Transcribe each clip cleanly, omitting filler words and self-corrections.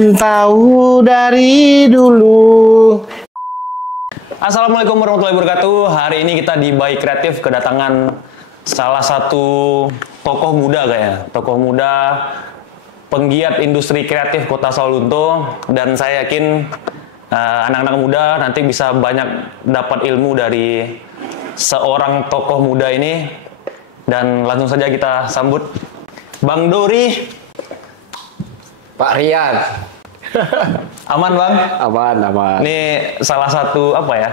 kan tahu dari dulu. Assalamualaikum warahmatullahi wabarakatuh. Hari ini kita di Bayi Kreatif kedatangan salah satu tokoh muda kayaknya. Tokoh muda penggiat industri kreatif Kota Sawalunto, dan saya yakin anak-anak muda nanti bisa banyak dapat ilmu dari seorang tokoh muda ini. Dan langsung saja kita sambut Bang Dori. Pak Riyad. Aman Bang? Aman. Ini salah satu apa ya?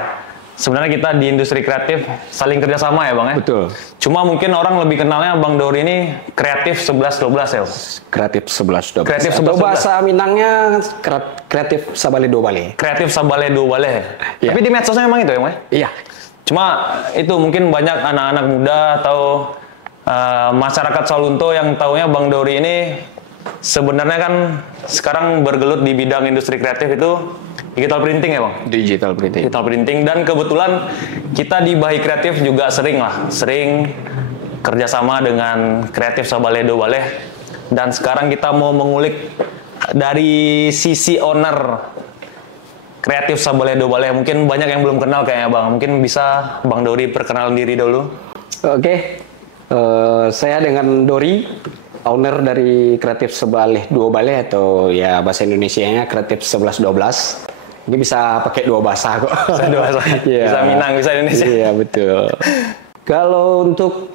Sebenarnya kita di industri kreatif saling kerjasama ya Bang ya? Betul. Cuma mungkin orang lebih kenalnya Bang Dori ini kreatif 11-12 ya? Kreatif 11-12. Kreatif 11-12. Atau bahasa Minangnya kreatif Sabale Dua Bale. Kreatif Sabale Dua Bale. Ya. Tapi di medsosnya memang itu ya Bang? Iya. Cuma itu mungkin banyak anak-anak muda atau masyarakat Sawalunto yang taunya Bang Dori ini sebenarnya kan sekarang bergelut di bidang industri kreatif itu digital printing ya Bang? Digital printing. Digital printing, dan kebetulan kita di Bayi Kreatif juga sering kerjasama dengan Kreatif Sabale Dua Bale. Dan sekarang kita mau mengulik dari sisi owner Kreatif Sabale Dua Bale. Mungkin banyak yang belum kenal kayaknya Bang. Mungkin bisa Bang Dori perkenalan diri dulu. Oke. Saya dengan Dori, owner dari Kreatif Sabale Dua Bale, atau ya bahasa Indonesianya Kreatif 11-12. Ini bisa pakai dua bahasa kok. Bisa dua bahasa. Yeah. Bisa Minang, bisa Indonesia. Iya, betul. Kalau untuk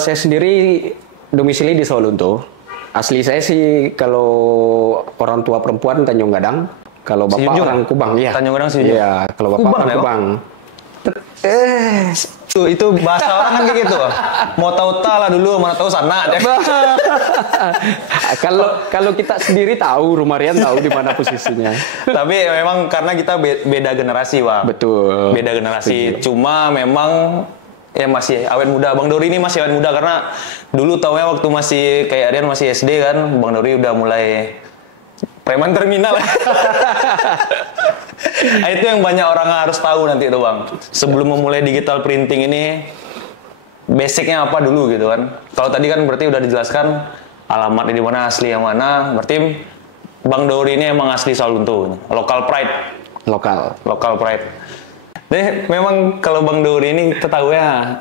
saya sendiri domisili di Sawalunto. Asli saya sih kalau orang tua perempuan Tanjung Gadang, kalau bapak Sijunjung? Orang Kubang, ya. Tanjung Gadang Sijunjung. Iya, kalau bapak Kubang, Orang ya, Kubang. Itu bahasa orang kan kayak gitu. Mau tahu lah dulu, mana tahu sana. Kalau kita sendiri tahu, Rumah Rian tahu di mana posisinya. Tapi memang karena kita beda generasi, Bang. Betul. Beda generasi. Cuma memang ya masih awet muda. Bang Dori ini masih awet muda karena dulu taunya waktu masih kayak Rian masih SD kan, Bang Dori udah mulai preman terminal. Nah, itu yang banyak orang harus tahu nanti itu Bang. Sebelum memulai digital printing ini, basicnya apa dulu gitu kan. Kalau tadi kan berarti udah dijelaskan alamat di mana, asli yang mana. Berarti Bang Dori ini emang asli Sawalunto, local pride. Local pride. Jadi memang kalau Bang Dori ini kita tahu ya,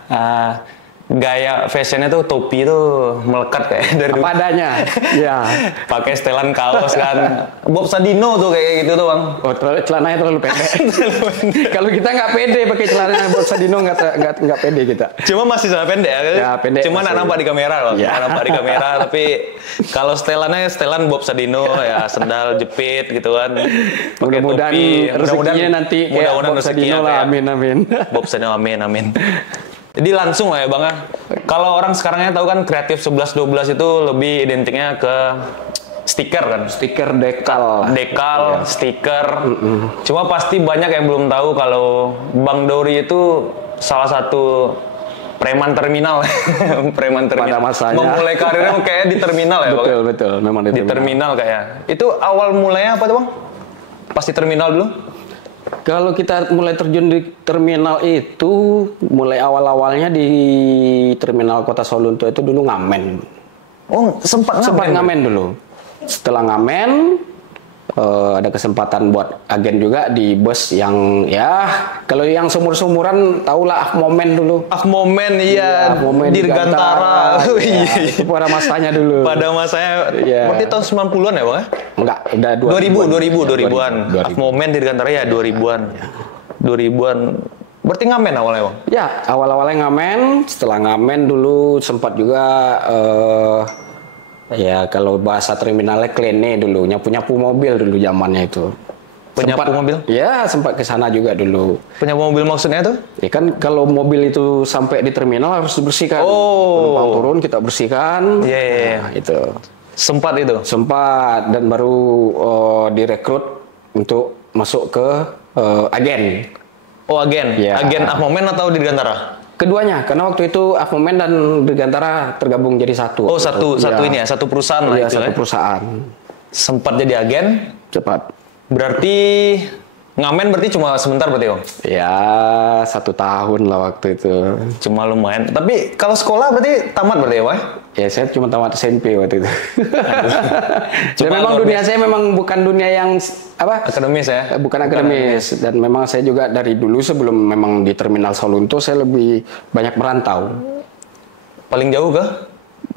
gaya fashionnya tuh topi tuh melekat kayak dari apa adanya. Ya. Pakai setelan kaos kan. Bob Sadino tuh kayak gitu tuh Bang. Oh, celananya terlalu pendek. Kalau kita nggak pede pakai celana Bob Sadino, nggak pede kita. Cuma masih celana pendek ya. Ya, pendek. Cuma nggak nampak di kamera Bang. Ya. Nggak nampak di kamera, tapi kalau setelannya setelan Bob Sadino ya, sendal jepit gitu kan. Pakai topi. Rezekinya nanti kayak Bob Sadino lah. Amin. Bob Sadino, amin. Jadi langsung lah ya Bang ya. Kalau orang sekarangnya tahu kan Kreatif 11-12 itu lebih identiknya ke stiker kan. Stiker dekal, ya. Stiker. Cuma pasti banyak yang belum tahu kalau Bang Dori itu salah satu preman terminal. Preman terminal. Pada masanya. Memulai karirnya kayak di terminal ya Bang. Betul. Memang di terminal kayak. Itu awal mulainya apa tuh Bang? Pas di terminal dulu? Kalau kita mulai terjun di terminal itu, mulai awal-awalnya di terminal Kota Sawalunto itu dulu ngamen. Oh, sempat ngamen dulu. Setelah ngamen, ada kesempatan buat agen juga di bus yang ya, kalau yang sumur-sumuran tahulah Akmomen dulu. Akmomen, iya. Akmomen Dirgantara. Iya, itu pada masanya dulu. Pada masanya, iya. Berarti tahun 90-an ya Bang? Enggak, udah 2000-an. Akmomen Dirgantara ya 2000-an. 2000-an. Berarti ngamen awalnya Bang? Ya, awal-awalnya ngamen. Setelah ngamen dulu sempat juga ya kalau bahasa terminalnya klene dulu, nyapu-nyapu mobil dulu zamannya itu. Penyapu mobil? Ya, sempat ke sana juga dulu. Penyapu mobil maksudnya tuh? Ya kan kalau mobil itu sampai di terminal harus dibersihkan. Penumpang turun kita bersihkan. Iya. Nah, itu. Sempat itu? Sempat, dan baru direkrut untuk masuk ke agen. Oh, agen? Ya. Agen Akmomen atau Dirgantara? Keduanya, karena waktu itu Akmomen dan Dirgantara tergabung jadi satu. Oh, satu ini ya, satu perusahaan lah ya, itu satu ya? perusahaan. Sempat jadi agen? Cepat. Berarti ngamen berarti cuma sebentar berarti Bang? Ya, 1 tahun lah waktu itu. Cuma lumayan. Tapi kalau sekolah berarti tamat berarti ya Bang? Ya saya cuma tamat SMP waktu itu. Dan Cuma memang luar dunia saya memang bukan dunia yang apa? Akademis ya? Bukan akademis. Dan memang saya juga dari dulu sebelum memang di Terminal Salunto saya lebih banyak merantau. Paling jauh ke?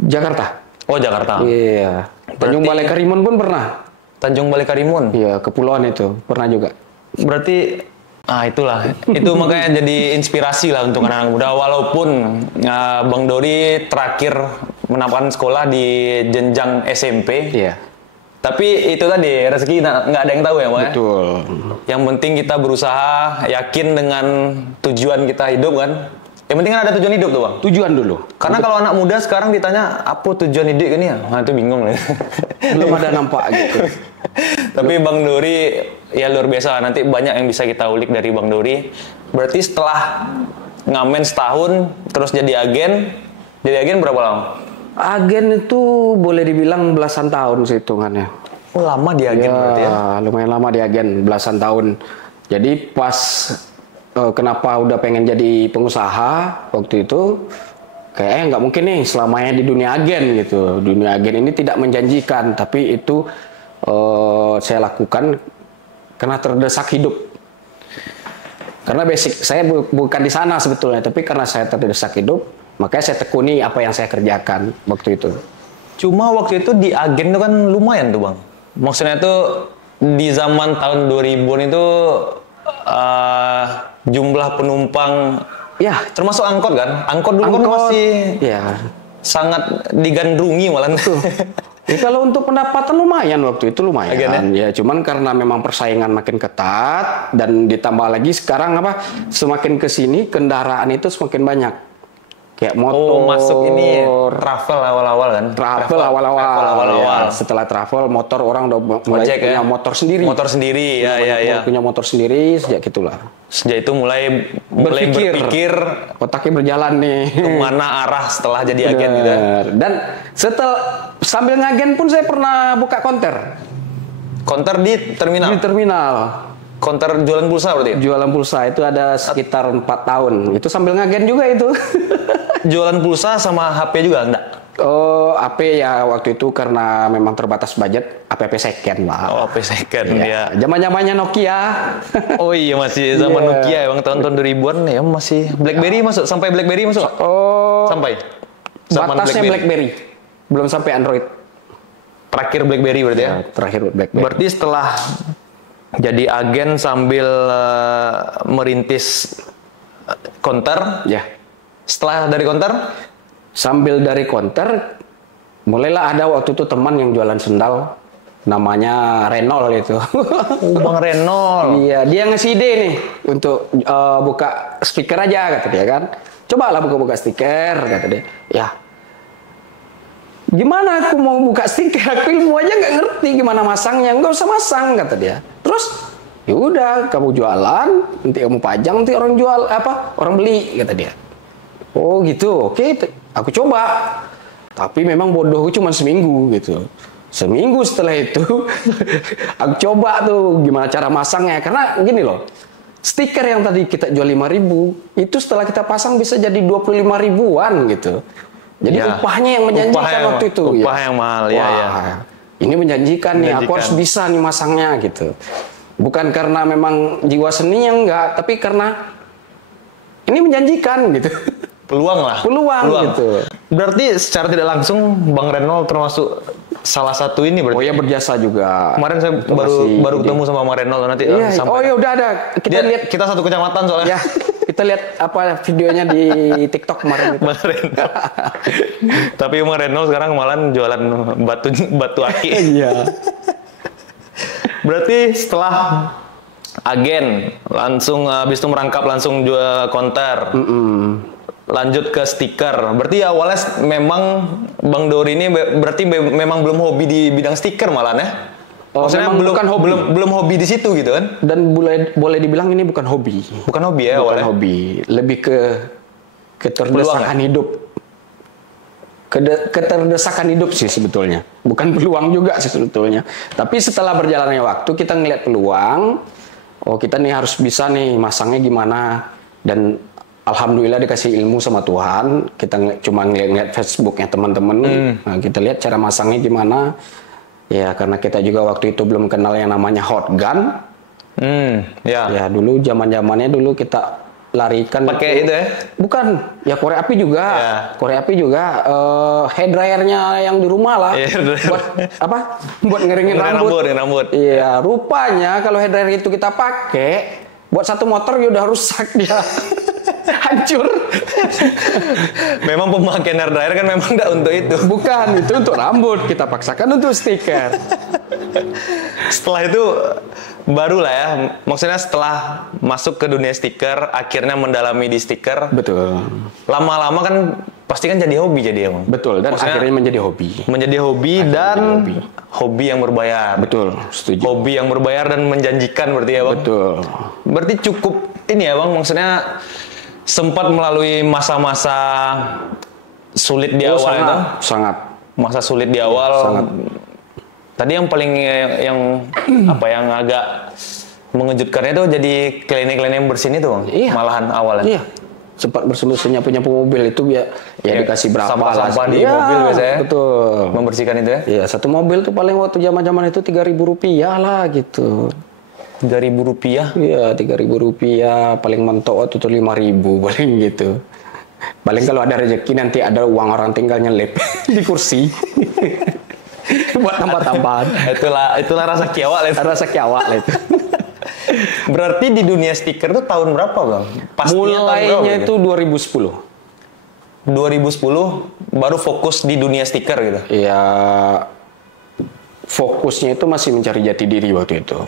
Jakarta. Oh, Jakarta. Iya. Tanjung Balai Karimun pun pernah. Tanjung Balai Karimun. Iya, kepulauan itu pernah juga. Berarti itulah. Itu makanya jadi inspirasi lah untuk anak-anak muda. Walaupun Bang Dori terakhir menamatkan sekolah di jenjang SMP. Iya. Tapi itu tadi rezeki nggak ada yang tahu ya, Bang. Betul. Yang penting kita berusaha, yakin dengan tujuan kita hidup kan. Yang penting kan ada tujuan hidup tuh, Bang. Tujuan dulu. Karena kalau anak muda sekarang ditanya apa tujuan hidup ini ya, itu bingung nih. Belum ada nampak gitu. Tapi Bang Dori ya luar biasa. Nanti banyak yang bisa kita ulik dari Bang Dori. Berarti setelah ngamen setahun terus jadi agen berapa lama? Agen itu boleh dibilang belasan tahun sih hitungannya. Oh, lama di agen berarti ya? Lumayan lama di agen, belasan tahun. Jadi pas kenapa udah pengen jadi pengusaha waktu itu, kayaknya nggak mungkin nih selamanya di dunia agen gitu. Dunia agen ini tidak menjanjikan, tapi itu saya lakukan karena terdesak hidup. Karena basic saya bukan di sana sebetulnya, tapi karena saya terdesak hidup, makanya saya tekuni apa yang saya kerjakan waktu itu. Cuma waktu itu di agen itu kan lumayan tuh, Bang. Maksudnya tuh di zaman tahun 2000-an itu jumlah penumpang ya termasuk angkot kan. Angkot dulu kan masih ya sangat digandrungi malah. Ya, kalau untuk pendapatan lumayan waktu itu lumayan. Agen, ya cuman karena memang persaingan makin ketat dan ditambah lagi sekarang semakin kesini kendaraan itu semakin banyak. Kayak motor. Oh, masuk ini travel awal-awal kan? Travel awal-awal. Ya, setelah travel, motor orang udah mulai Ojek, punya ya? motor sendiri. Motor sendiri, ya. Punya motor sendiri sejak itulah. Sejak itu mulai berpikir otaknya berjalan nih. Kemana arah setelah jadi agen gitu. Dan sambil ngagen pun saya pernah buka konter. Konter di terminal? Di terminal. Konter jualan pulsa berarti? Jualan pulsa itu ada sekitar 4 tahun. Itu sambil ngagen juga itu. Jualan pulsa sama HP juga enggak? Oh, HP ya waktu itu karena memang terbatas budget, HP second lah. Oh, HP second ya. Zaman-zamannya Nokia. Oh iya, masih zaman Nokia ya, Bang, tahun-tahun 2000-an ya, masih BlackBerry masuk, sampai BlackBerry masuk? Oh. Sampai. Zaman batasnya BlackBerry. Belum sampai Android. Terakhir BlackBerry berarti ya? Terakhir BlackBerry. Berarti setelah jadi agen sambil merintis konter, ya. Setelah dari konter? Sambil dari konter, mulailah ada waktu itu teman yang jualan sendal, namanya Renol itu. Bang Renol. Iya, dia ngasih ide nih untuk buka stiker aja, kata dia kan. Cobalah buka-buka stiker, kata dia. Ya, gimana aku mau buka stiker? Aku ilmu aja nggak ngerti gimana masangnya. Nggak usah masang, kata dia. Terus, yaudah kamu jualan, nanti kamu pajang, nanti orang jual orang beli, kata dia. Oh gitu, oke, aku coba. Tapi memang bodohku cuma seminggu gitu. Seminggu setelah itu, aku coba tuh gimana cara masangnya. Karena gini loh, stiker yang tadi kita jual 5.000, itu setelah kita pasang bisa jadi 25 ribuan gitu. Jadi ya, upahnya yang menjanjikan waktu itu. Upah yang mahal, ya. Ini menjanjikan nih, aku harus bisa nih masangnya gitu. Bukan karena memang jiwa seninya enggak, tapi karena ini menjanjikan gitu. Peluang gitu. Berarti secara tidak langsung Bang Renol termasuk salah satu ini berarti. Oh ya, berjasa juga. Kemarin saya baru ketemu sama Bang Renol nanti. Iya. Oh ya udah ada. Kita satu kecamatan soalnya. Ya, kita lihat videonya di TikTok kemarin. Bang Renol. Tapi Bang Renol sekarang malah jualan batu aki. Iya. Berarti setelah agen langsung habis itu merangkap langsung jual konter. Lanjut ke stiker. Berarti awalnya memang Bang Dori ini berarti memang belum hobi di bidang stiker malah ya? Maksudnya belum hobi di situ gitu kan? Dan boleh dibilang ini bukan hobi. Bukan hobi ya awalnya? Bukan hobi. Lebih ke keterdesakan hidup. Keterdesakan hidup sih sebetulnya. Bukan peluang juga sih sebetulnya. Tapi setelah berjalannya waktu kita ngeliat peluang. Oh kita nih harus bisa nih masangnya gimana. Dan alhamdulillah dikasih ilmu sama Tuhan. Kita cuma ngeliat Facebooknya teman-teman. Nah, kita lihat cara masangnya gimana. Ya karena kita juga waktu itu belum kenal yang namanya hot gun. Ya dulu zamannya dulu kita larikan pakai itu ya? Bukan, ya korek api juga. Korek api juga hair dryernya yang di rumah lah. Buat apa? Buat ngeringin rambut. Iya, rupanya kalau hair dryer itu kita pakai buat satu motor ya udah rusak dia. Hancur. Memang pemakaian hair dryer kan memang enggak untuk itu. Bukan, itu untuk rambut. Kita paksakan untuk stiker. Setelah itu barulah ya, maksudnya setelah masuk ke dunia stiker, akhirnya mendalami di stiker. Betul. Lama-lama kan pasti kan jadi hobi jadi emang. Betul, dan maksudnya, akhirnya menjadi hobi. Menjadi hobi dan hobi yang berbayar. Betul, setuju. Hobi yang berbayar dan menjanjikan berarti ya Bang? Betul. Berarti cukup ini ya Bang, maksudnya sempat melalui masa-masa sulit di awal sangat, itu. Sangat. Masa sulit di awal. Sangat. Tadi yang paling yang yang agak mengejutkannya itu jadi klinik-klinik bersin itu Bang. Iya. Malahan awalnya. Iya. Sempat bersih-bersih nyapu mobil itu ya dikasih berapa sampah-sampah di mobil biasanya. Betul. Membersihkan itu ya. Iya, satu mobil tuh paling waktu zaman-zaman itu Rp3.000 lah gitu. Rp3.000? Iya, Rp3.000 paling mentok waktu itu 5.000 paling gitu. Paling kalau ada rezeki nanti ada uang orang tinggal nyelip di kursi. Buat tambah-tambahan. Itulah rasa kiawak itu. Rasa kiawak itu. Berarti di dunia stiker tuh tahun berapa Bang? Mulainya itu 2010. 2010 baru fokus di dunia stiker gitu. Iya. Fokusnya itu masih mencari jati diri waktu itu.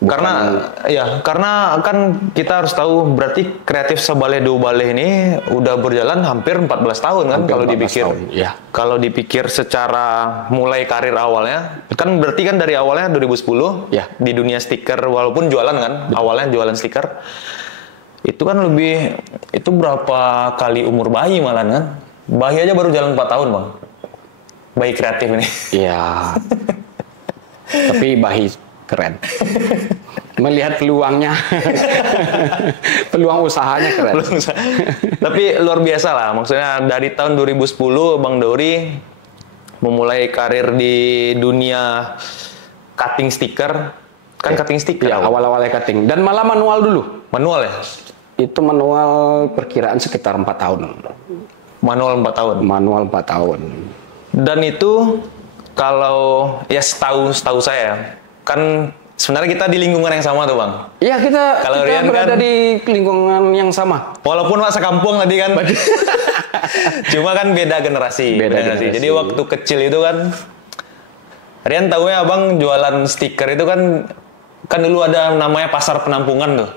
Karena kan kita harus tahu berarti kreatif Sabale Dua Bale ini udah berjalan hampir 14 tahun kan kalau dipikir. Ya. Kalau dipikir secara mulai karir awalnya kan berarti kan dari awalnya 2010 ya. Di dunia stiker walaupun jualan kan. Betul. Awalnya jualan stiker. Itu kan itu berapa kali umur bayi malah kan. Bayi aja baru jalan 4 tahun, Bang. Bayi kreatif ini. Iya. Tapi bayi keren. Melihat peluangnya. Peluang usahanya keren. Tapi luar biasa lah. Maksudnya dari tahun 2010 Bang Dauri memulai karir di dunia cutting stiker. Kan cutting stiker. Ya, awal-awalnya cutting. Dan malah manual dulu. Manual ya? Itu manual perkiraan sekitar 4 tahun. Manual 4 tahun? Manual 4 tahun. Dan itu kalau ya setahu saya kan sebenarnya kita di lingkungan yang sama tuh Bang. Iya kita berada kan, di lingkungan yang sama. Walaupun masa kampung tadi kan. Cuma kan beda generasi. Beda generasi. Jadi waktu kecil itu kan Rian tahu ya Abang jualan stiker itu kan dulu ada namanya pasar penampungan tuh.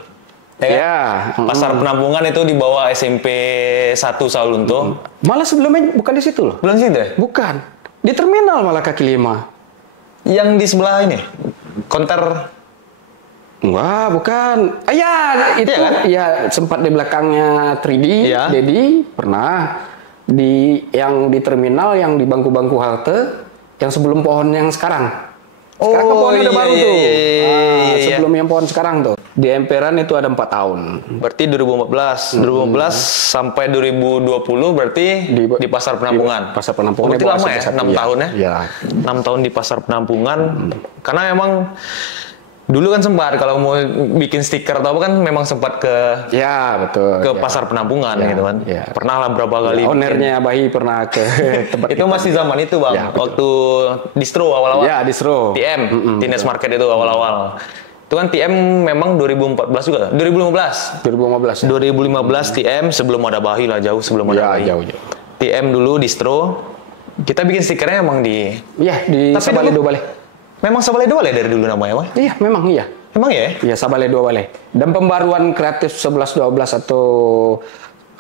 Ya, kan? Pasar penampungan itu di bawah SMP 1 Saulunto. Malah sebelumnya bukan di situ loh. Belum situ ya? Bukan. Di terminal malah kaki 5. Yang di sebelah ini? Konter? Wah, bukan. Itu ya, kan? Ya sempat di belakangnya 3D, ya. Dedi pernah yang di terminal, yang di bangku-bangku halte, yang sebelum pohon yang sekarang. Sekarang pohonnya udah baru tuh. Sebelum yang pohon sekarang tuh. Di emperan itu ada 4 tahun. Berarti 2015. 2015 sampai 2020 berarti di pasar penampungan. Pasar penampungan. Berarti lama ya? 6 tahun ya? Ya. 6 tahun di pasar penampungan. Karena memang dulu kan sempat kalau mau bikin stiker atau apa kan memang sempat ke pasar penampungan gitu kan. Ya. Pernah lah berapa kali. Ownernya Bahi pernah ke tempat itu masih zaman itu Bang. Ya, waktu distro awal-awal. Ya, distro. TM, Teenage Market itu awal-awal. Itu kan TM memang 2014 juga. 2015 TM sebelum ada Bahi lah, jauh sebelum ada Bahi. Jauh. TM dulu distro. Kita bikin stikernya emang di Sabale Dua Bale. Memang Sabale Dua Bale dari dulu namanya, Bang? Iya, memang iya. Emang ya? Iya, Sabale Dua Bale. Dan pembaruan kreatif 11-12 atau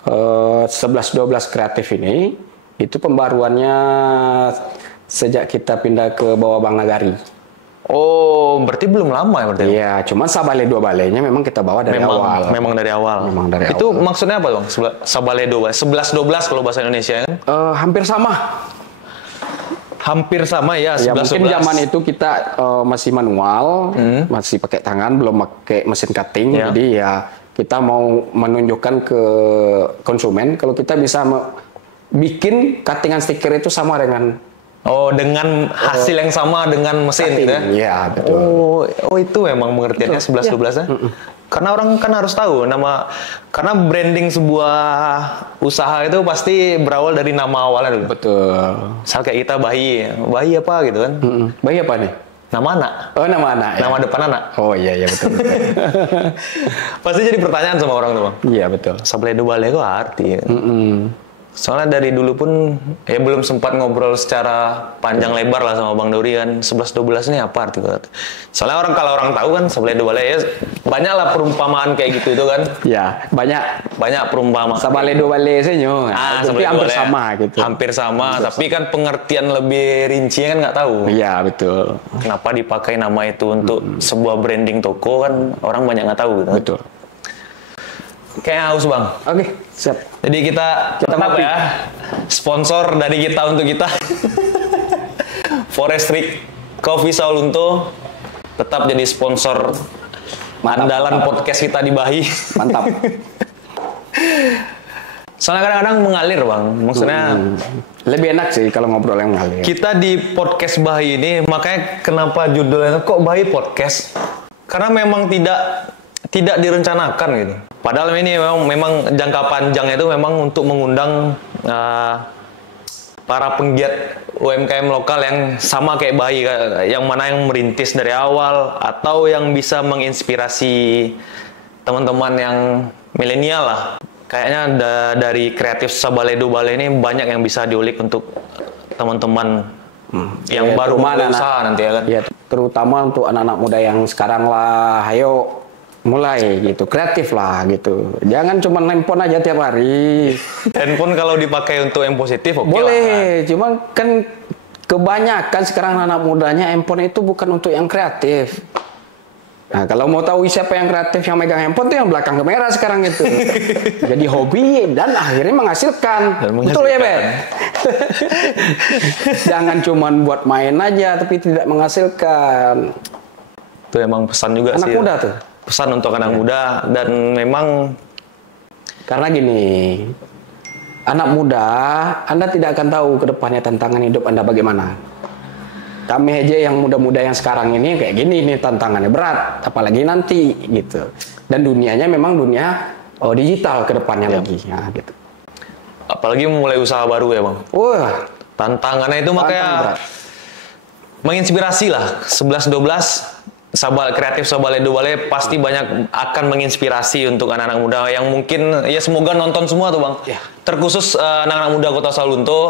11-12 kreatif ini, itu pembaruannya sejak kita pindah ke bawah Bang Nagari. Oh, berarti belum lama ya berarti? Iya, cuma Sabale Dua Balenya memang kita bawa dari awal. Memang dari awal. Itu maksudnya apa, Bang? Sabale Dua Bale, 11-12 kalau bahasa Indonesia kan? Hampir sama. Hampir sama ya, 11-12. Mungkin zaman itu kita masih manual, masih pakai tangan, belum pakai mesin cutting. Jadi ya kita mau menunjukkan ke konsumen kalau kita bisa bikin cuttingan stiker itu sama dengan dengan hasil yang sama dengan mesin cutting. gitu ya? Iya, betul. Itu memang pengertiannya 11-12 ya? Karena orang kan harus tahu karena branding sebuah usaha itu pasti berawal dari nama awalnya dulu. Betul. Misal kayak kita bayi apa gitu kan? Bayi apa nih? Nama anak. Oh, nama anak. Nama ya. depan anak. Oh iya betul. Pasti jadi pertanyaan sama orang tuh bang. Iya betul. Sabledo Bale itu arti. Soalnya dari dulu pun belum sempat ngobrol secara panjang lebar lah sama Bang Dori kan 11-12 ini apa arti? Soalnya kalau orang tahu kan Sabledo Bale ya banyak lah perumpamaan kayak gitu itu kan. Ya banyak perumpamaan. Sabledo Bale senyo. Tapi hampir sama gitu. Hampir sama, tapi kan pengertian lebih rincinya kan nggak tahu. Iya betul. Kenapa dipakai nama itu untuk sebuah branding toko kan orang banyak nggak tahu gitu. Betul. Kayak haus bang. Oke, siap. Jadi kita tetap ya sponsor dari kita untuk kita. Forestry Coffee Saulunto tetap jadi sponsor andalan podcast kita di Bahi. Mantap. Soalnya kadang-kadang mengalir bang. Maksudnya lebih enak sih kalau ngobrol yang mengalir. Kita di podcast Bahi ini makanya kenapa judulnya kok Bahi Podcast? Karena memang tidak direncanakan gitu. Padahal ini memang jangka panjang itu memang untuk mengundang para penggiat UMKM lokal yang sama kayak Bahi, yang mana yang merintis dari awal atau yang bisa menginspirasi teman-teman yang milenial lah. Kayaknya dari kreatif Sabledo Bale ini banyak yang bisa diulik untuk teman-teman yang baru mulai usaha nanti ya kan. Ya, terutama untuk anak-anak muda yang sekarang lah, ayo mulai gitu, kreatif lah gitu. Jangan cuma handphone aja tiap hari. Handphone kalau dipakai untuk yang positif oke boleh, cuma kan kebanyakan sekarang anak mudanya handphone itu bukan untuk yang kreatif. Nah, kalau mau tahu siapa yang kreatif yang megang handphone tuh yang belakang kamera sekarang itu. Jadi hobi dan akhirnya menghasilkan. Betul ya, Ben? Jangan cuma buat main aja tapi tidak menghasilkan. Itu emang pesan juga anak sih. Anak muda tuh. Pesan untuk anak muda dan memang karena gini, anak muda, Anda tidak akan tahu ke depannya tantangan hidup Anda bagaimana. Kami aja yang muda-muda yang sekarang ini kayak gini nih tantangannya berat, apalagi nanti gitu. Dan dunianya memang dunia digital ke depannya lagi, ya, gitu. Apalagi mulai usaha baru ya bang. Wah, tantangannya itu makanya menginspirasi lah. 11-12 kreatif Sabledo Bale pasti banyak akan menginspirasi untuk anak-anak muda yang mungkin ya semoga nonton semua tuh bang. Ya. Terkhusus anak-anak muda Kota Saulunto.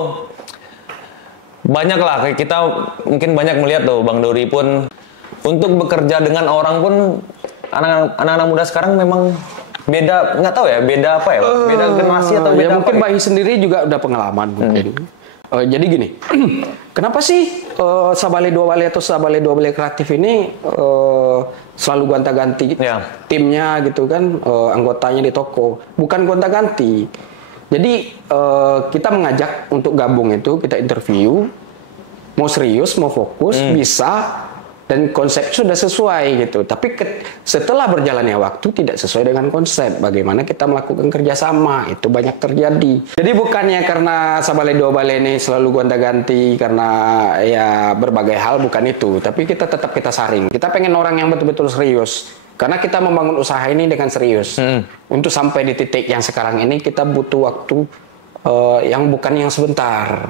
Banyak lah, kita mungkin banyak melihat tuh Bang Dori pun untuk bekerja dengan orang pun anak-anak muda sekarang memang beda, nggak tahu ya beda apa ya, beda generasi atau beda ya, mungkin apa Bahi sendiri juga udah pengalaman mungkin. Jadi gini, kenapa sih Sabledo Bale atau Sabledo Bale kreatif ini selalu gonta-ganti timnya gitu kan, anggotanya di toko, bukan gonta-ganti. Jadi kita mengajak untuk gabung itu, kita interview, mau serius, mau fokus, bisa, dan konsep sudah sesuai gitu. Tapi setelah berjalannya waktu tidak sesuai dengan konsep, bagaimana kita melakukan kerjasama, itu banyak terjadi. Jadi bukannya karena Sabledo Bale ini selalu gonta-ganti karena ya berbagai hal, bukan itu. Tapi kita tetap saring. Kita pengen orang yang betul-betul serius. Karena kita membangun usaha ini dengan serius. Untuk sampai di titik yang sekarang ini kita butuh waktu yang bukan yang sebentar.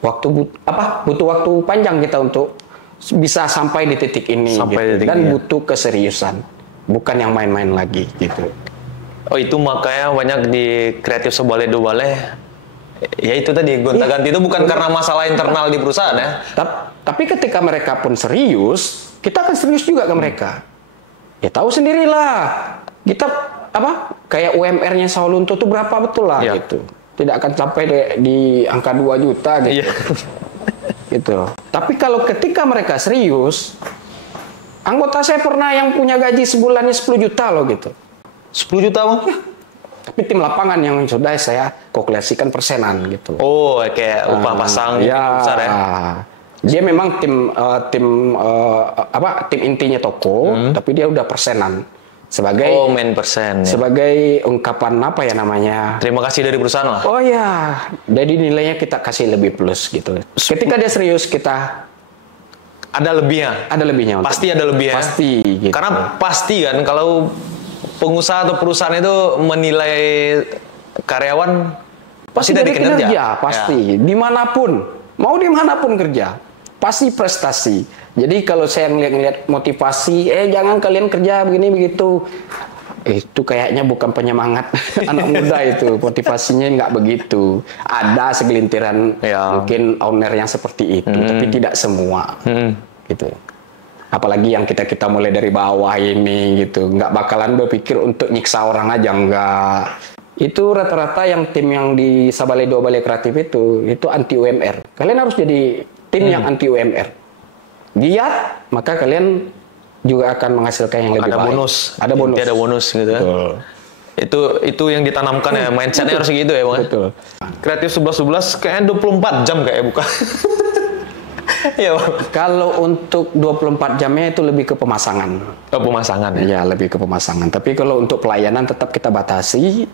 Butuh waktu panjang kita untuk bisa sampai di titik ini. Dan butuh keseriusan. Bukan yang main-main lagi gitu. Oh itu makanya banyak di kreatif Sabledo Bale. Ya itu tadi gonta-ganti itu bukan karena masalah internal di perusahaan ya. Tapi ketika mereka pun serius, kita akan serius juga ke mereka. Ya tahu sendirilah, kita kayak UMR-nya Saulunto itu berapa betul lah gitu. Tidak akan sampai di angka 2 juta gitu. Gitu. Tapi kalau ketika mereka serius, anggota saya pernah yang punya gaji sebulannya 10 juta loh gitu. 10 juta bang? Tapi tim lapangan yang sudah saya kalkulasikan persenan gitu. Oh kayak upah pasang besar ya? Dia memang tim intinya toko, tapi dia udah persenan. sebagai main persen. Ya. Sebagai ungkapan apa ya namanya? Terima kasih dari perusahaan lah. Oh ya, jadi nilainya kita kasih lebih plus gitu. Ketika dia serius kita ada lebihnya. Ada lebihnya. Pasti ada lebihnya. Pasti. Gitu. Karena pasti kan kalau pengusaha atau perusahaan itu menilai karyawan pasti dari kinerja. Pasti. Ya. Dimanapun, mau dimanapun kerja, pasti prestasi. Jadi kalau saya ngeliat motivasi, jangan kalian kerja begini begitu, itu kayaknya bukan penyemangat anak muda itu. Motivasinya nggak begitu. Ada segelintiran mungkin owner yang seperti itu, tapi tidak semua. Gitu. Apalagi yang kita mulai dari bawah ini gitu, nggak bakalan berpikir untuk nyiksa orang aja, nggak. Itu rata-rata yang tim yang di Sabalai 2 Balai Kreatif itu anti UMR. Kalian harus jadi tim yang anti UMR. Giat, maka kalian juga akan menghasilkan yang lebih baik. Ada bonus. Ada bonus gitu kan. Itu yang ditanamkan ya, mindsetnya harus gitu ya, Bang. Betul. Kreatif 11-11 kayaknya 24 jam kayak buka. Ya, Bang. Kalau untuk 24 jamnya itu lebih ke pemasangan. Oh, pemasangan ya? Ya, lebih ke pemasangan. Tapi kalau untuk pelayanan tetap kita batasi.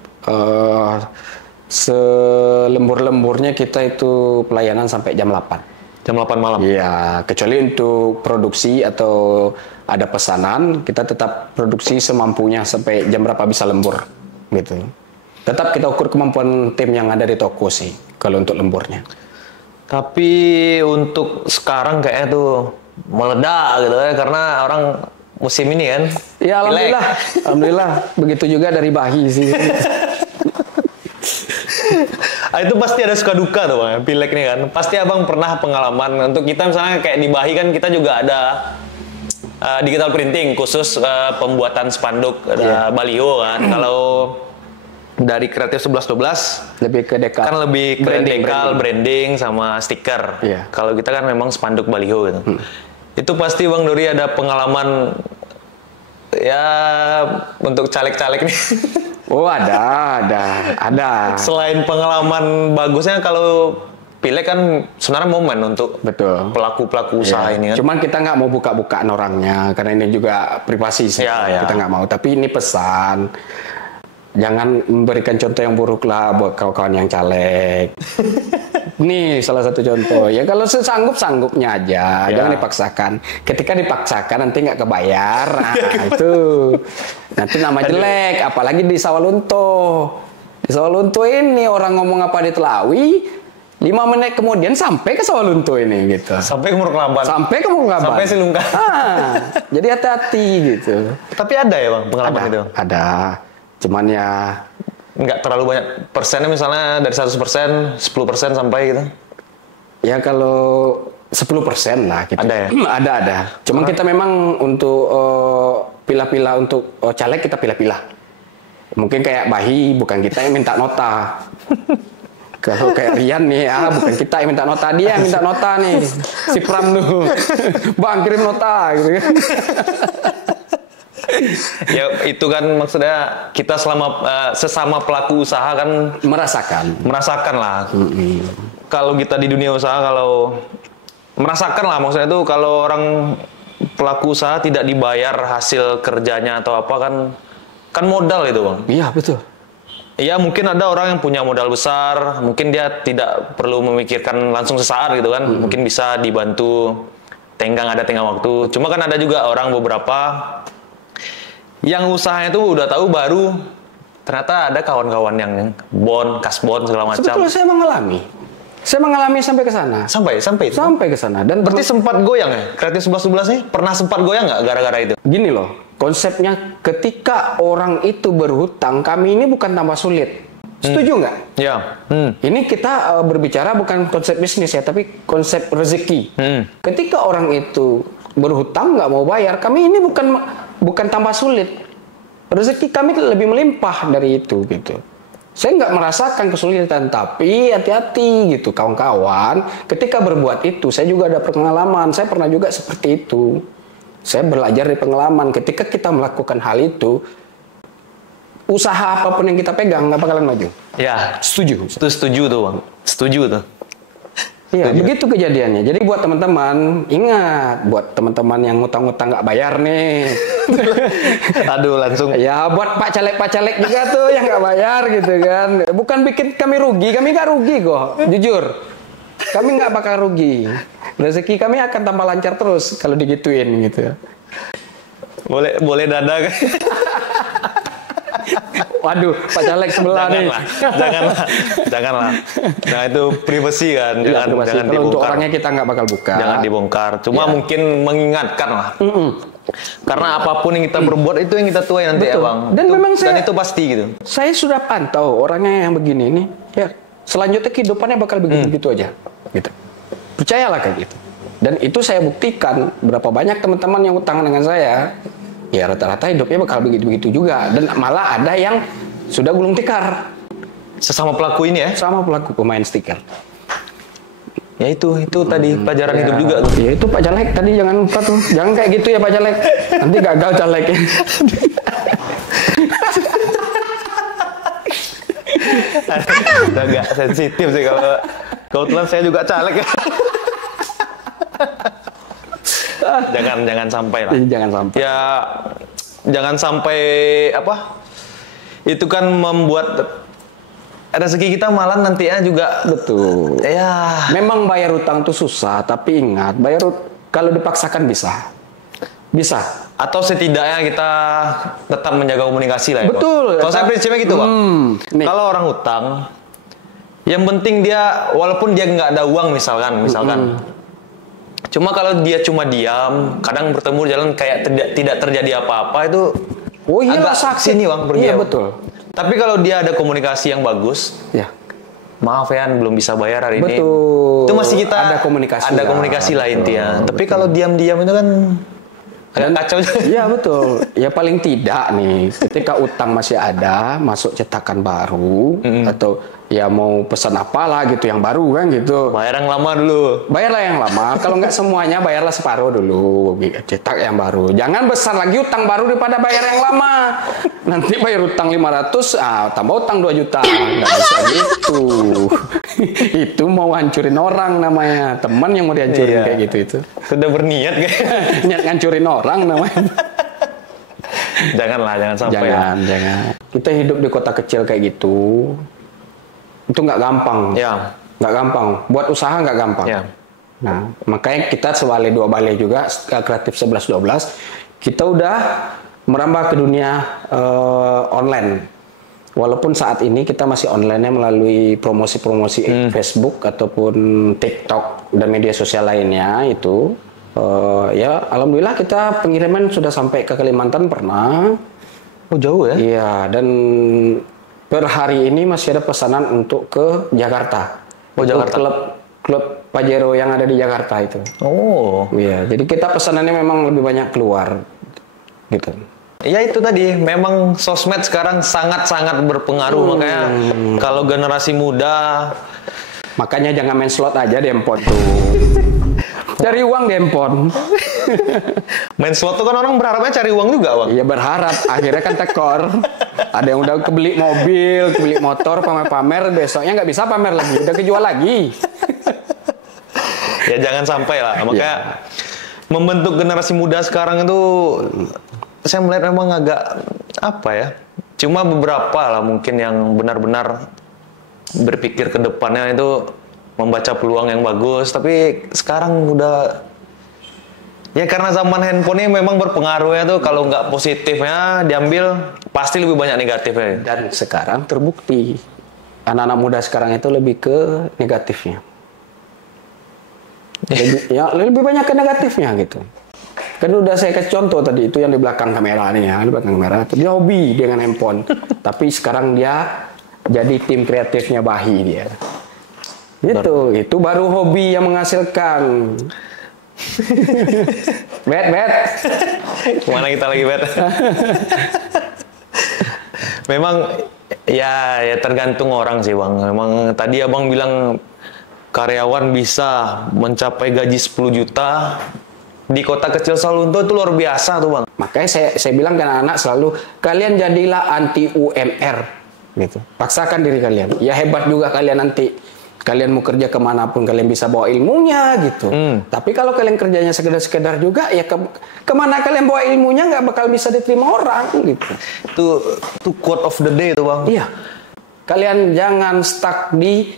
Selembur-lemburnya kita itu pelayanan sampai jam 8. Jam 8 malam? Iya, kecuali untuk produksi atau ada pesanan, kita tetap produksi semampunya sampai jam berapa bisa lembur. Gitu. Tetap kita ukur kemampuan tim yang ada di toko sih, kalau untuk lemburnya. Tapi untuk sekarang kayaknya tuh meledak gitu ya, karena orang musim ini kan. Ya alhamdulillah, alhamdulillah. Begitu juga dari bahi sih. Itu pasti ada suka duka tuh Bang, pilek nih kan. Pasti Abang pernah pengalaman. Untuk kita misalnya kayak di Bahi kan kita juga ada digital printing khusus pembuatan spanduk, baliho kan. Kalau dari Kreatif 11-12 lebih ke dekal. Kan lebih ke branding sama stiker. Kalau kita kan memang spanduk baliho gitu. Itu pasti Bang Dori ada pengalaman ya untuk caleg-caleg nih. Oh ada. Selain pengalaman bagusnya, kalau pilek kan sebenarnya momen untuk pelaku-pelaku usaha ini kan. Cuman kita nggak mau buka-bukaan orangnya karena ini juga privasi sih. Kita nggak mau. Tapi ini pesan, jangan memberikan contoh yang buruk lah buat kawan-kawan yang caleg. Nih salah satu contoh. Ya kalau sesanggup-sanggupnya aja, jangan dipaksakan. Ketika dipaksakan nanti nggak kebayar. Nah, itu nanti nama jelek. Apalagi di Sawalunto. Di Sawalunto ini orang ngomong apa di Telawi, 5 menit kemudian sampai ke Sawalunto ini gitu. Sampai ke Muruklamban. Sampai Silungka. Jadi hati-hati gitu. Tapi ada ya Bang pengalaman itu? Ada. Cuman ya nggak terlalu banyak persennya, misalnya dari 100%, 10% sampai gitu? Ya kalau 10% lah gitu. Ada ya? Ada. Cuman kita memang untuk pilah-pilah untuk caleg kita pilah-pilah. Mungkin kayak Bahi bukan kita yang minta nota. Kalau kayak Rian nih, bukan kita yang minta nota, dia yang minta nota nih. Si Pram tuh, Bang kirim nota gitu kan. Ya itu kan maksudnya kita sesama pelaku usaha kan merasakan lah. Kalau kita di dunia usaha, kalau merasakan lah, maksudnya itu kalau orang pelaku usaha tidak dibayar hasil kerjanya atau apa kan modal itu Bang. Iya betul. Iya mungkin ada orang yang punya modal besar, mungkin dia tidak perlu memikirkan langsung sesaat gitu kan, mungkin bisa dibantu tenggang waktu. Cuma kan ada juga orang beberapa yang usahanya tuh udah tahu baru ternyata ada kawan-kawan yang kasbon segala macam. Sebetulnya saya mengalami sampai ke sana. Sampai ke sana. Dan berarti sempat goyang ya? Kreatif 11-11 nih pernah sempat goyang nggak gara-gara itu? Gini loh, konsepnya ketika orang itu berhutang, kami ini bukan tambah sulit. Setuju nggak? Ya. Ini kita berbicara bukan konsep bisnis ya, tapi konsep rezeki. Ketika orang itu berhutang nggak mau bayar, kami ini bukan tambah sulit. Rezeki kami lebih melimpah dari itu gitu. Saya nggak merasakan kesulitan, tapi hati-hati gitu kawan-kawan. Ketika berbuat itu, saya juga ada pengalaman. Saya pernah juga seperti itu. Saya belajar dari pengalaman. Ketika kita melakukan hal itu, usaha apapun yang kita pegang nggak bakalan maju. Ya, setuju. Itu setuju tuh Bang. Setuju tuh. Iya, begitu kejadiannya. Jadi buat teman-teman, ingat, buat teman-teman yang ngutang-ngutang nggak bayar nih. Aduh, langsung. Ya, buat Pak Caleg juga tuh yang nggak bayar gitu kan. Bukan bikin kami rugi, kami nggak rugi kok, jujur. Kami nggak bakal rugi. Rezeki kami akan tambah lancar terus kalau digituin gitu. Boleh dada kan? Waduh, Pak Caleg sebelah nih. Janganlah. Nah itu privasi kan, jangan kalau dibongkar. untuk orangnya kita nggak bakal buka. Jangan dibongkar. Cuma mungkin mengingatkan lah. Karena apapun yang kita berbuat itu yang kita tuai nanti ya bang. Dan memang dan itu pasti gitu. Saya sudah pantau orangnya yang begini ini. Ya selanjutnya kehidupannya bakal begitu aja. Gitu. Percayalah kayak gitu. Dan itu saya buktikan berapa banyak teman-teman yang utang dengan saya. Ya rata-rata hidupnya bakal begitu-begitu juga. Dan malah ada yang sudah gulung tikar. Sesama pelaku ini ya? Sama pelaku pemain stiker. Ya itu tadi pelajaran hidup juga tuh. Ya itu Pak Caleg tadi jangan lupa tuh. Jangan kayak gitu ya Pak Caleg. Nanti gagal calegnya. Udah agak sensitif sih kalau kebetulan saya juga caleg ya. Jangan sampai lah. Jangan sampai. Ya jangan sampai apa? Itu kan membuat rezeki kita malah nantinya juga. Betul. Ya. Memang bayar utang itu susah, tapi ingat kalau dipaksakan bisa. Bisa. Atau setidaknya kita tetap menjaga komunikasi lah ya. Betul. Kalau saya prinsipnya gitu bang. Kalau orang utang, yang penting dia walaupun dia nggak ada uang misalkan. Cuma kalau dia cuma diam, kadang bertemu di jalan kayak tidak terjadi apa-apa itu. Oh iya, agak sakit sini bang pergi. Iya betul. Tapi kalau dia ada komunikasi yang bagus, ya. Maaf ya belum bisa bayar hari ini. Betul. Itu masih kita ada komunikasi lah intinya. Tapi kalau diam-diam itu kan agak kacau. Iya betul. Ya paling tidak nih, ketika utang masih ada, masuk cetakan baru atau ya mau pesan apalah gitu yang baru kan gitu. Bayar yang lama dulu. Bayarlah yang lama. Kalau nggak semuanya bayarlah separuh dulu. Cetak yang baru. Jangan besar lagi utang baru daripada bayar yang lama. Nanti bayar utang 500, tambah utang 2 juta. Nggak bisa gitu. Itu mau hancurin orang namanya. Teman yang mau dihancurin kayak gitu itu. Sudah berniat kayak. Niat ngancurin orang namanya. Jangan sampai. Jangan. Kita hidup di kota kecil kayak gitu. Itu nggak gampang. Ya. Nggak gampang. Buat usaha nggak gampang. Ya. Nah, makanya kita sebalik 2 balai juga, kreatif 11-12, kita udah merambah ke dunia online. Walaupun saat ini kita masih online-nya melalui promosi-promosi Facebook ataupun TikTok dan media sosial lainnya itu. Ya, alhamdulillah kita pengiriman sudah sampai ke Kalimantan pernah. Oh jauh ya? Iya, dan per hari ini masih ada pesanan untuk ke Jakarta. Oh, Jakarta. Klub Pajero yang ada di Jakarta itu. Oh. Iya, jadi kita pesanannya memang lebih banyak keluar. Gitu. Ya itu tadi, memang sosmed sekarang sangat-sangat berpengaruh. Makanya kalau generasi muda. Makanya jangan main slot aja di handphone tuh. Cari uang di handphone. Main slot tuh kan orang berharapnya cari uang juga bang. Iya berharap, akhirnya kan tekor. Ada yang udah kebeli mobil, kebeli motor, pamer-pamer, besoknya nggak bisa pamer lagi, udah kejual lagi. Ya jangan sampai lah, makanya membentuk generasi muda sekarang itu saya melihat memang agak apa ya, cuma beberapa lah mungkin yang benar-benar berpikir ke depannya itu membaca peluang yang bagus, tapi sekarang udah ya karena zaman handphone ini memang berpengaruh ya tuh, kalau nggak positifnya diambil pasti lebih banyak negatifnya. Dan sekarang terbukti anak-anak muda sekarang itu lebih ke negatifnya. Lebih banyak ke negatifnya gitu. Kan udah saya kasih contoh tadi itu yang di belakang kamera nih ya, di belakang kamera. Dia hobi dengan handphone, tapi sekarang dia jadi tim kreatifnya Bahi dia. Itu baru hobi yang menghasilkan. Bet. Kemana kita lagi bet? Memang ya tergantung orang sih bang. Memang tadi abang bilang karyawan bisa mencapai gaji 10 juta di kota kecil Salunto itu luar biasa tuh bang. Makanya saya bilang ke anak-anak selalu, kalian jadilah anti UMR gitu. Paksakan diri kalian. Ya hebat juga kalian nanti kalian mau kerja kemanapun kalian bisa bawa ilmunya gitu. Tapi kalau kalian kerjanya sekedar-sekedar juga ya kemana kalian bawa ilmunya nggak bakal bisa diterima orang gitu. Itu quote of the day itu Bang. Iya. Kalian jangan stuck di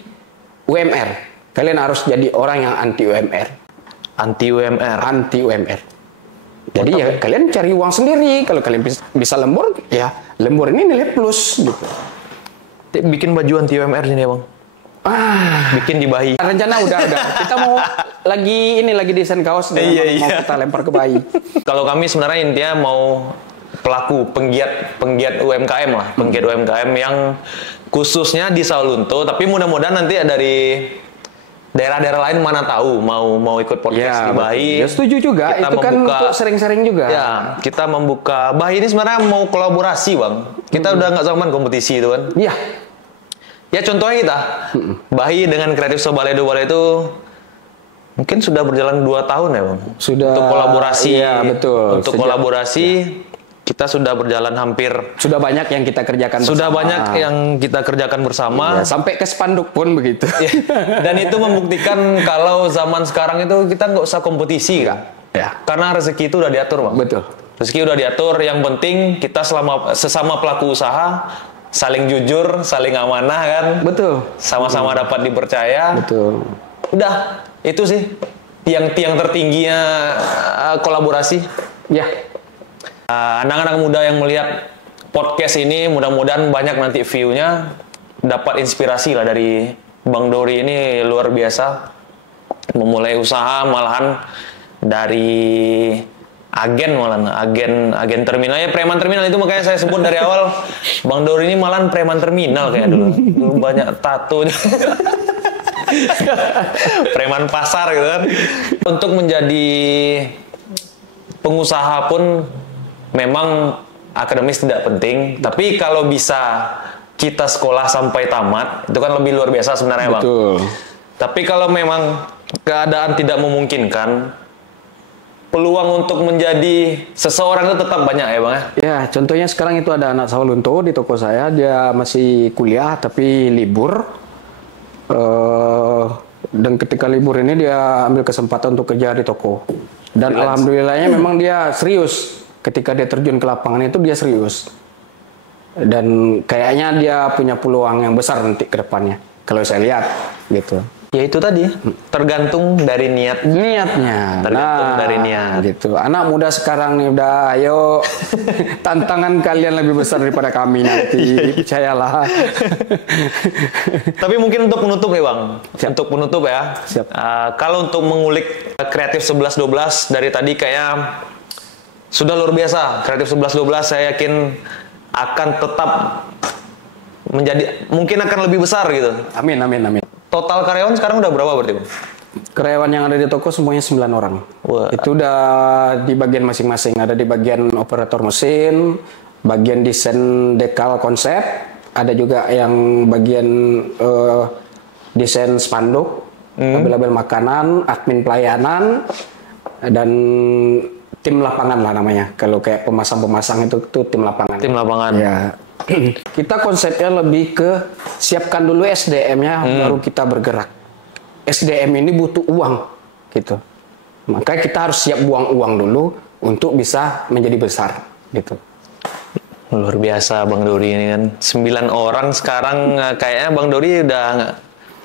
UMR. Kalian harus jadi orang yang anti UMR. Anti UMR. Anti UMR. Jadi ya kalian cari uang sendiri. Kalau kalian bisa lembur, ya lembur ini nilai plus gitu. Bikin baju anti UMR sini ya Bang. Bikin di Bahi. Rencana udah. Kita mau lagi desain kaos dan mau kita lempar ke Bahi. Kalau kami sebenarnya intinya mau pelaku penggiat UMKM lah, penggiat UMKM yang khususnya di Sawalunto, tapi mudah-mudahan nanti dari daerah-daerah lain mana tahu mau ikut podcast di Bahi. Ya setuju juga. Kita itu kan untuk sering-sering juga. Ya, kita membuka Bahi ini sebenarnya mau kolaborasi Bang. Kita udah nggak zaman kompetisi itu kan. Iya. Ya contohnya kita, Bahi dengan Kreatif Sobalai Dobale itu mungkin sudah berjalan 2 tahun ya Bang? Sudah. Untuk kolaborasi. Iya, betul. Untuk kolaborasi, kita sudah berjalan hampir. Sudah banyak yang kita kerjakan bersama. Sudah banyak yang kita kerjakan bersama. Ya, sampai ke spanduk pun begitu. Dan itu membuktikan kalau zaman sekarang itu kita nggak usah kompetisi kan? Ya. Karena rezeki itu udah diatur Bang. Betul. Rezeki udah diatur, yang penting kita sesama pelaku usaha, saling jujur, saling amanah kan. Betul. Sama-sama dapat dipercaya. Betul. Udah, itu sih tiang-tiang tertingginya kolaborasi. Ya. Anak-anak muda yang melihat podcast ini mudah-mudahan banyak nanti view-nya, dapat inspirasi lah dari Bang Dori ini luar biasa. Memulai usaha malahan dari agen terminal, ya preman terminal itu makanya saya sebut dari awal Bang Dori ini malahan preman terminal kayak dulu banyak tato preman pasar gitu kan. Untuk menjadi pengusaha pun memang akademis tidak penting, tapi kalau bisa kita sekolah sampai tamat itu kan lebih luar biasa sebenarnya Bang. Betul. Tapi kalau memang keadaan tidak memungkinkan, peluang untuk menjadi seseorang itu tetap banyak ya Bang ya? Ya, contohnya sekarang itu ada anak Sawalunto di toko saya, dia masih kuliah tapi libur. Dan ketika libur ini dia ambil kesempatan untuk kerja di toko. Dan alhamdulillahnya memang dia serius. Ketika dia terjun ke lapangan itu dia serius. Dan kayaknya dia punya peluang yang besar nanti ke depannya. Kalau saya lihat gitu. Ya itu tadi, tergantung dari niatnya. Tergantung dari niat. Gitu. Anak muda sekarang nih udah, ayo tantangan kalian lebih besar daripada kami nanti, percayalah. Tapi mungkin untuk penutup ya Bang, Siap. untuk penutup ya. Siap. Kalau untuk mengulik Kreatif 11-12 dari tadi kayak sudah luar biasa. Kreatif 11-12 saya yakin akan tetap menjadi, mungkin akan lebih besar gitu. Amin. Total karyawan sekarang udah berapa berarti Bang? Karyawan yang ada di toko semuanya 9 orang. Wah. Itu udah di bagian masing-masing. Ada di bagian operator mesin, bagian desain dekal konsep, ada juga yang bagian desain spanduk, label-label makanan, admin pelayanan, dan tim lapangan lah namanya. Kalau kayak pemasang-pemasang itu tim lapangan. Tim lapangan. Ya. Kita konsepnya lebih ke siapkan dulu SDM-nya baru kita bergerak. SDM ini butuh uang gitu. Makanya kita harus siap buang uang dulu untuk bisa menjadi besar gitu. Luar biasa Bang Dori ini kan. 9 orang sekarang kayaknya Bang Dori udah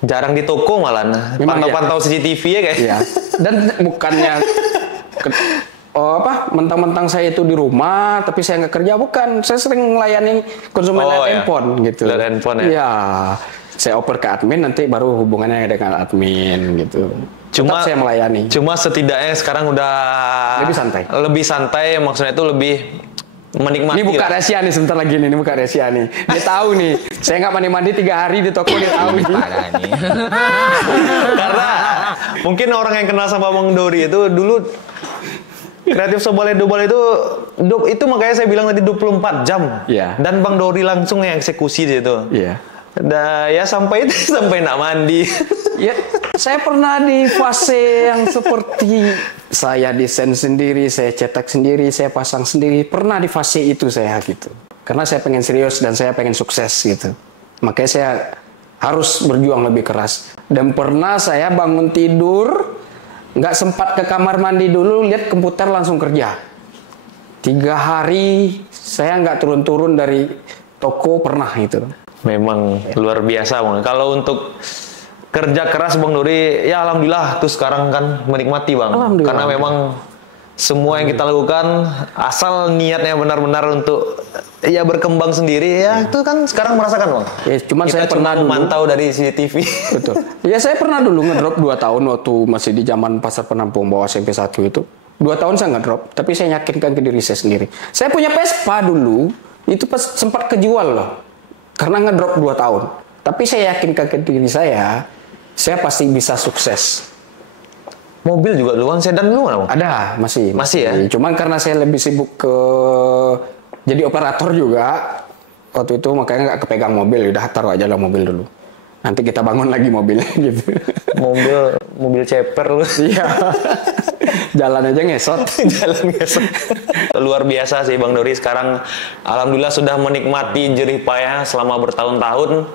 jarang di toko malah. Pantau-pantau CCTV ya kayak. Iya. Dan bukannya mentang-mentang saya itu di rumah tapi saya nggak kerja, bukan. Saya sering melayani konsumen handphone gitu. Dari handphone ya. Iya. Saya oper ke admin, nanti baru hubungannya dengan admin gitu. Tetap saya melayani. Cuma setidaknya sekarang udah lebih santai. Lebih santai, maksudnya itu lebih menikmati. Ini buka rahasia nih sebentar lagi nih, ini buka rahasia nih. Dia tahu nih, saya nggak mandi-mandi 3 hari di toko, dia tahu nih. Karena mungkin orang yang kenal sama Bang Dori itu dulu Kreatif Sobalai Dobale itu makanya saya bilang tadi 24 jam. Iya. Dan Bang Dori langsung yang eksekusi di situ. Iya. Ya sampai nggak mandi. Ya, saya pernah di fase yang seperti saya desain sendiri, saya cetak sendiri, saya pasang sendiri. Pernah di fase itu saya gitu. Karena saya pengen serius dan saya pengen sukses gitu. Makanya saya harus berjuang lebih keras. Dan pernah saya bangun tidur, nggak sempat ke kamar mandi dulu, lihat komputer langsung kerja. 3 hari saya nggak turun-turun dari toko pernah itu. Memang luar biasa Bang. Kalau untuk kerja keras Bang Dori, ya alhamdulillah tuh sekarang kan menikmati Bang. Karena memang semua yang kita lakukan asal niatnya benar-benar untuk ya berkembang sendiri ya, itu kan sekarang merasakan Bang. Ya, cuman kita saya pernah memantau dari CCTV. Betul. Ya saya pernah dulu ngedrop 2 tahun waktu masih di zaman pasar penampung bawah SMP 1 itu. 2 tahun saya ngedrop, tapi saya yakinkan ke diri saya sendiri. Saya punya Vespa dulu, itu pas sempat kejual loh. Karena ngedrop 2 tahun. Tapi saya yakinkan ke diri saya pasti bisa sukses. Mobil juga dulu kan, sedan dulu nggak Bang? Ada, masih ya. Cuman karena saya lebih sibuk ke jadi operator juga waktu itu, makanya nggak kepegang mobil. Udah taruh aja lah mobil dulu. Nanti kita bangun lagi mobilnya gitu. Mobil ceper lu. Iya. Jalan aja ngesot. Jalan ngesot. Luar biasa sih Bang Dori sekarang. Alhamdulillah sudah menikmati jerih payah selama bertahun-tahun.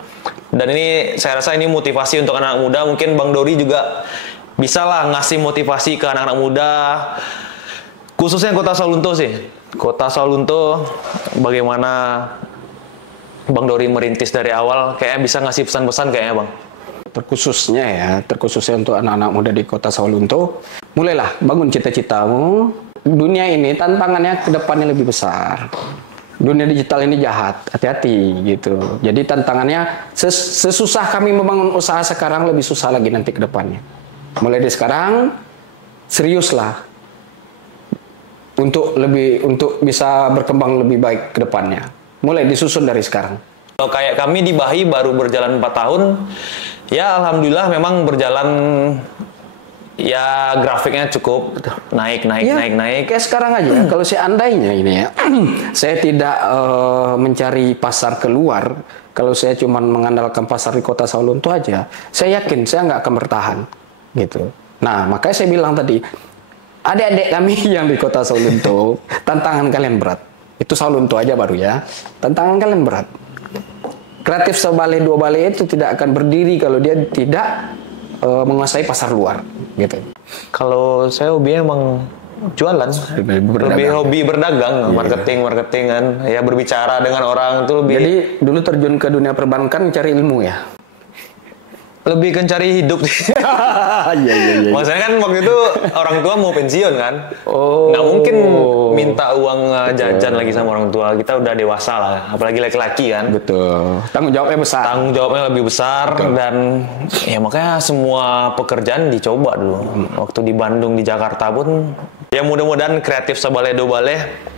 Dan ini saya rasa ini motivasi untuk anak muda. Mungkin Bang Dori juga bisa lah ngasih motivasi ke anak-anak muda, khususnya Kota Sawalunto sih. Kota Sawalunto, bagaimana Bang Dori merintis dari awal, kayaknya bisa ngasih pesan-pesan kayaknya Bang. Terkhususnya untuk anak-anak muda di Kota Sawalunto, mulailah bangun cita-citamu. Dunia ini tantangannya ke depannya lebih besar. Dunia digital ini jahat, hati-hati gitu. Jadi tantangannya sesusah kami membangun usaha sekarang, lebih susah lagi nanti ke depannya. Mulai dari sekarang seriuslah untuk bisa berkembang lebih baik ke depannya. Mulai disusun dari sekarang. Kalau kayak kami di Bahi baru berjalan 4 tahun, ya alhamdulillah memang berjalan ya grafiknya cukup naik. Kayak sekarang aja, kalau seandainya ini ya, saya tidak mencari pasar keluar, kalau saya cuma mengandalkan pasar di Kota Sawalunto aja, saya yakin saya nggak akan bertahan. Gitu. Nah, makanya saya bilang tadi, adik-adik kami yang di Kota Sawalunto, tantangan kalian berat. Itu Sawalunto aja baru ya. Tantangan kalian berat. Kreatif Sebaleh Dua Baleh itu tidak akan berdiri kalau dia tidak menguasai pasar luar. Gitu. Kalau saya hobinya emang jualan, lebih hobi berdagang, marketingan, ya berbicara dengan orang itu lebih. Jadi dulu terjun ke dunia perbankan cari ilmu ya. Lebih kan cari hidup. Iya. Maksudnya kan waktu itu orang tua mau pensiun kan. Nggak mungkin minta uang jajan lagi sama orang tua. Kita udah dewasa lah, apalagi laki-laki kan. Betul. Tanggung jawabnya besar. Tanggung jawabnya lebih besar. Betul. Dan ya makanya semua pekerjaan dicoba dulu. Waktu di Bandung, di Jakarta pun. Ya mudah-mudahan Kreatif Sebaleh Dua Baleh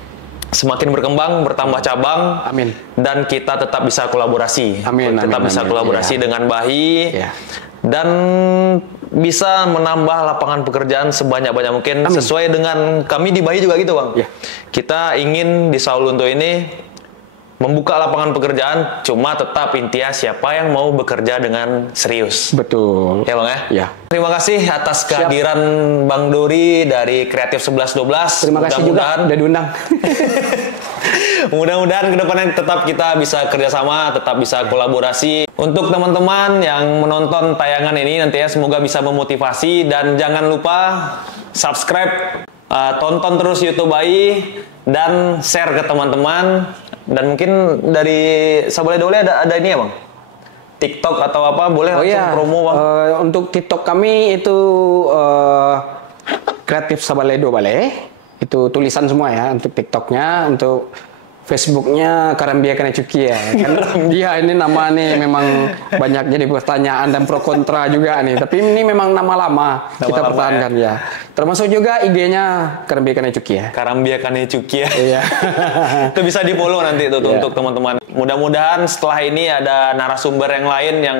semakin berkembang, bertambah cabang, amin. Dan kita tetap bisa kolaborasi, bisa kolaborasi dengan Bahi, dan bisa menambah lapangan pekerjaan sebanyak-banyak mungkin, sesuai dengan kami di Bahi juga gitu Bang. Kita ingin di Sawalunto ini membuka lapangan pekerjaan, cuma tetap intinya siapa yang mau bekerja dengan serius. Betul. Ya Bang ya? Ya. Terima kasih atas kehadiran Bang Dori dari Kreatif 1112. Terima kasih juga udah diundang. Mudah-mudahan kedepannya tetap kita bisa kerjasama, tetap bisa kolaborasi. Untuk teman-teman yang menonton tayangan ini nantinya semoga bisa memotivasi, dan jangan lupa subscribe, tonton terus YouTube Bahi, dan share ke teman-teman. Dan mungkin dari Sebaleh Dua Baleh ada ini ya Bang? TikTok atau apa, boleh langsung promo Bang? Untuk TikTok kami itu Kreatif Sebaleh Dua Baleh, itu tulisan semua ya untuk TikToknya. Untuk Facebooknya Karambia Kane Cuki ya. Kan dia ini nama nih memang banyak jadi pertanyaan dan pro kontra juga nih. Tapi ini memang nama lama kita pertahankan ya. Termasuk juga IG-nya Karambia Kane Cuki ya. Karambia Kane Cuki ya. Iya. Itu bisa di follow nanti tuh untuk teman-teman. Mudah-mudahan setelah ini ada narasumber yang lain yang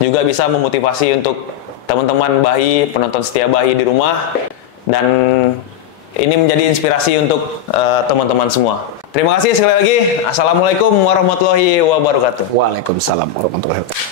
juga bisa memotivasi untuk teman-teman Bahi, penonton setia Bahi di rumah. Dan ini menjadi inspirasi untuk teman-teman semua. Terima kasih sekali lagi. Assalamualaikum warahmatullahi wabarakatuh. Waalaikumsalam warahmatullahi wabarakatuh.